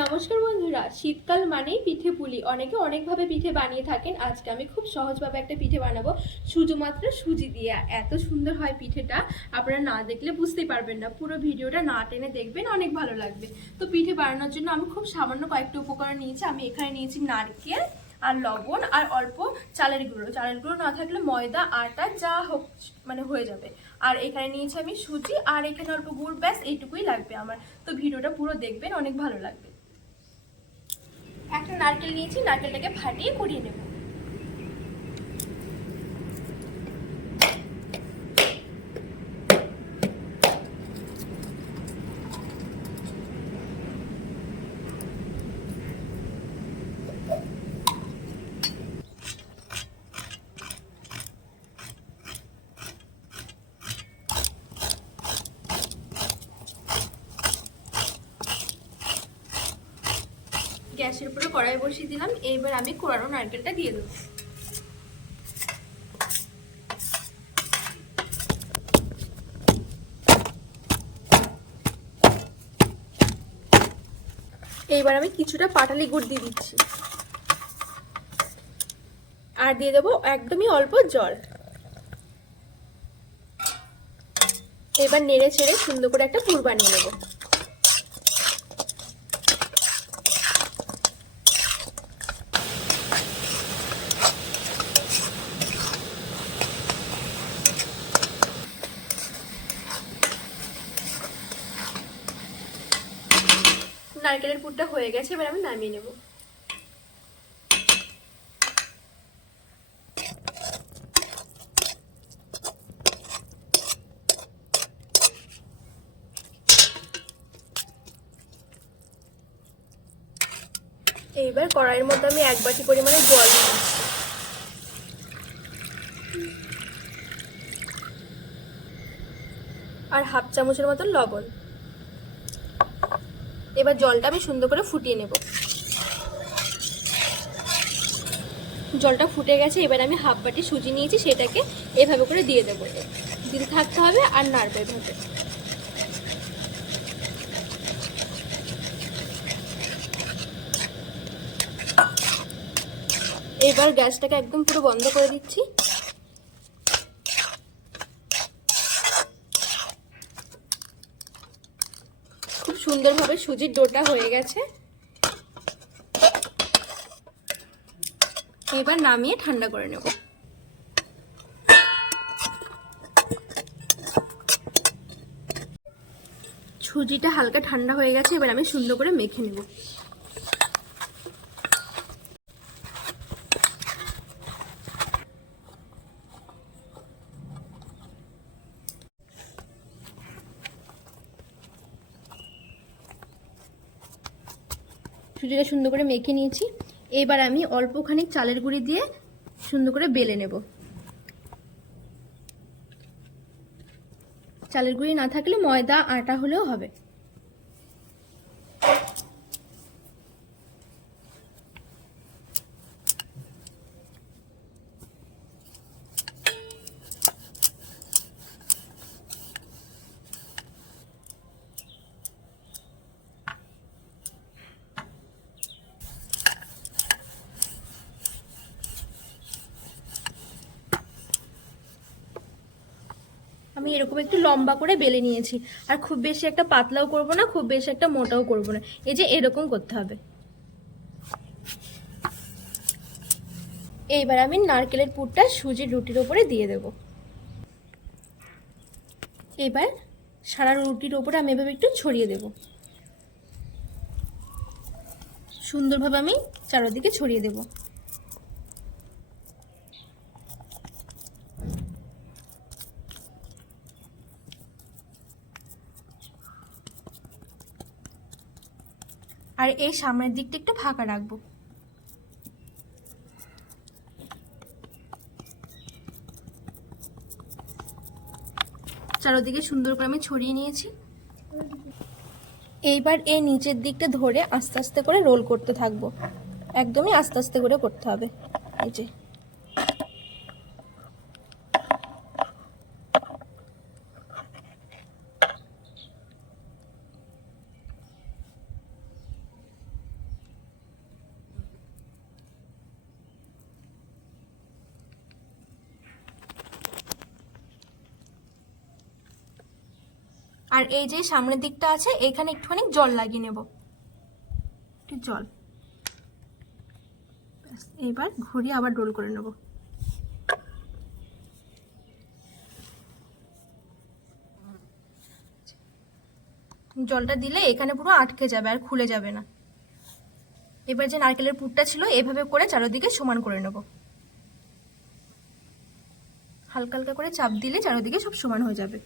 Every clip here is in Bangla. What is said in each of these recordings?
নমস্কার বন্ধুরা, শীতকাল মানেই পিঠে পুলি। অনেকে অনেকভাবে পিঠে বানিয়ে থাকেন। আজকে আমি খুব সহজভাবে একটা পিঠে বানাবো। শুধুমাত্র সুজি দিয়ে। এত সুন্দর হয় পিঠেটা, আপনারা না দেখলে বুঝতেই পারবেন না। পুরো ভিডিওটা না টেনে দেখবেন, অনেক ভালো লাগবে। তো পিঠে বানানোর জন্য আমি খুব সামান্য কয়েকটা উপকরণ নিয়েছি। আমি এখানে নিয়েছি নারকেল আর লবণ আর অল্প চালের গুঁড়ো। চালের গুঁড়ো না থাকলে ময়দা, আটা, যা হোক মানে হয়ে যাবে। আর এখানে নিয়েছি আমি সুজি। আর এখানে অল্প গুড়, ব্যাস, এইটুকুই লাগবে আমার। তো ভিডিওটা পুরো দেখবেন, অনেক ভালো লাগবে। একটা নারকেল নিয়েছি নারকেলটাকে ফাটিয়ে কুড়িয়ে নেব। গ্যাসের উপরে কড়াই বসিয়ে দিলাম, এইবার আমি কোরানো নারকেলটা দিয়ে দেবো। এইবার আমি কিছুটা পাটালি গুড় দিয়ে দিচ্ছি। আর দিয়ে দেবো একদমই অল্প জল। এবার নেড়ে ছেড়ে সুন্দর করে একটা পুর নেব। নারকেলের পুরটা হয়ে গেছে, এবার আমি নামিয়ে নেব। এইবার কড়াইয়ের মধ্যে আমি এক বাটি পরিমাণে জল দিই আর হাফ চামচের মতন লবণ। এবার জলটা আমি সুন্দর করে ফুটিয়ে নেব। জলটা ফুটে গেছে, এবার আমি হাফ বাটি সুজি নিয়েছি, সেটাকে এভাবে করে দিয়ে দেবো। দিতে থাকতে হবে আর নাড়বে এভাবে। এবার গ্যাসটাকে একদম পুরো বন্ধ করে দিচ্ছি। সুন্দরভাবে সুজির ডোটা হয়ে গেছে। এবার নামিয়ে ঠান্ডা করে নেব। সুজিটা হালকা ঠান্ডা হয়ে গেছে, এবার আমি সুন্দর করে মেখে নেব। সুজিটা সুন্দর করে মেখে নিয়েছি। এবার আমি অল্পখানি চালের গুঁড়ি দিয়ে সুন্দর করে বেলে নেব। চালের গুঁড়ি না থাকলে ময়দা, আটা হলেও হবে। আমি এরকম একটু লম্বা করে বেলে নিয়েছি। আর খুব বেশি একটা পাতলাও করব না, খুব বেশি একটা মোটাও করব না। এই যে এরকম করতে হবে। এইবার আমি নারকেলের পুরটা সুজির রুটির ওপরে দিয়ে দেব। এবার সারা রুটির ওপরে আমি এভাবে একটু ছড়িয়ে দেব। সুন্দরভাবে আমি চারোদিকে ছড়িয়ে দেবো। আর এই সামনের দিকটা একটু ফাঁকা রাখব। চারোদিকে সুন্দর করে আমি ছড়িয়ে নিয়েছি। এইবার এই নিচের দিকটা ধরে আস্তে আস্তে করে রোল করতে থাকব। একদমই আস্তে আস্তে করে করতে হবে। এই যে। আর এই যে সামনের দিকটা আছে, এখানে একটুখানি জল লাগিয়ে নেব। একটু জল। এবার ঘুরিয়ে আবার রোল করে নেব। জলটা দিলে এখানে পুরো আটকে যাবে আর খুলে যাবে না। এবার যে নারকেলের পুরটা ছিল, এভাবে করে চারোদিকে সমান করে নেব। হালকা হালকা করে চাপ দিলে চারোদিকে সব সমান হয়ে যাবে।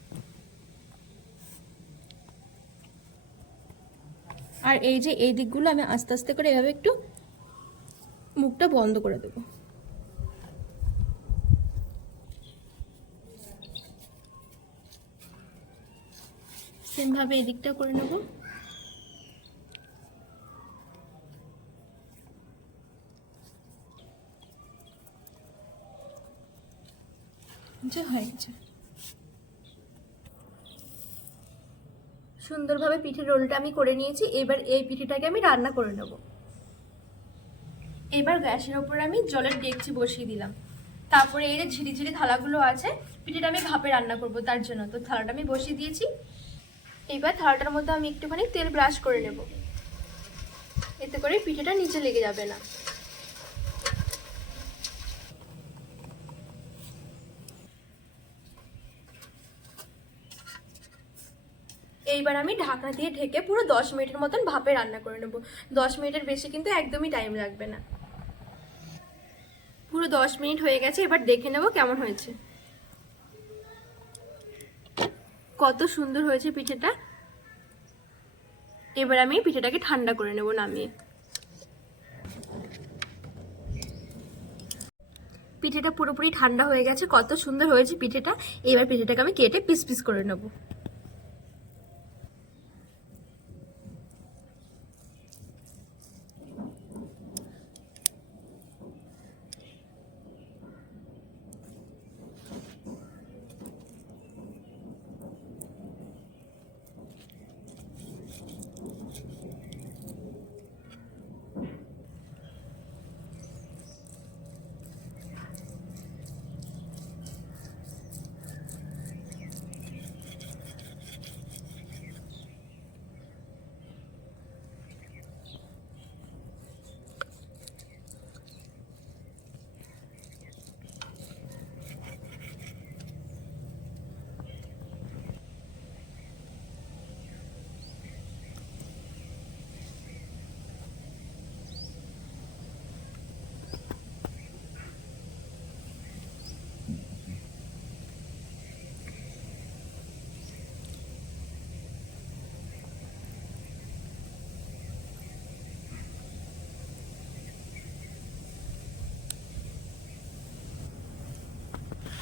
আর এই যে এই দিকগুলো আমি আস্তে আস্তে করে এভাবে একটু মুখটা বন্ধ করে দেবো। সেমভাবে এদিকটা করে নেব। হয়ে গেছে। সুন্দরভাবে পিঠের রোলটা আমি করে নিয়েছি, এবার এই পিঠেটাকে আমি রান্না করে নেব। এবার গ্যাসের ওপর আমি জলের ডেকচি বসিয়ে দিলাম। তারপরে এই যে ঝিরি ঝিরি থালাগুলো আছে, পিঠেটা আমি ভাপে রান্না করব তার জন্য। তো থালাটা আমি বসিয়ে দিয়েছি। এবার থালাটার মধ্যে আমি একটুখানি তেল ব্রাশ করে নেব। এতে করে পিঠেটা নিচে লেগে যাবে না। এইবার আমি ঢাকনা দিয়ে ঢেকে পুরো দশ মিনিটের মতন ভাপে রান্না করে নেব। দশ মিনিটের বেশি কিন্তু একদমই টাইম লাগবে না। পুরো দশ মিনিট হয়ে গেছে, এবার দেখে নেব কেমন হয়েছে। কত সুন্দর হয়েছে পিঠেটা। এবার আমি পিঠেটাকে ঠান্ডা করে নেব নামিয়ে। পিঠেটা পুরোপুরি ঠান্ডা হয়ে গেছে, কত সুন্দর হয়েছে পিঠেটা। এবার পিঠেটাকে আমি কেটে পিস পিস করে নেব।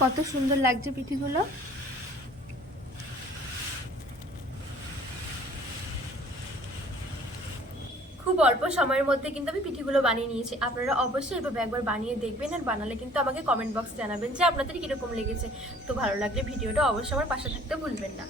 কত সুন্দর লাগছে পিঠিগুলো? খুব অল্প সময়ের মধ্যে কিন্তু আমি পিঠিগুলো বানিয়ে নিয়েছি। আপনারা অবশ্যই এভাবে একবার বানিয়ে দেখবেন আর বানালে কিন্তু আমাকে কমেন্ট বক্স জানাবেন যে আপনাদের কীরকম লেগেছে। তো ভালো লাগলে ভিডিওটা অবশ্যই আমার পাশে থাকতে ভুলবেন না।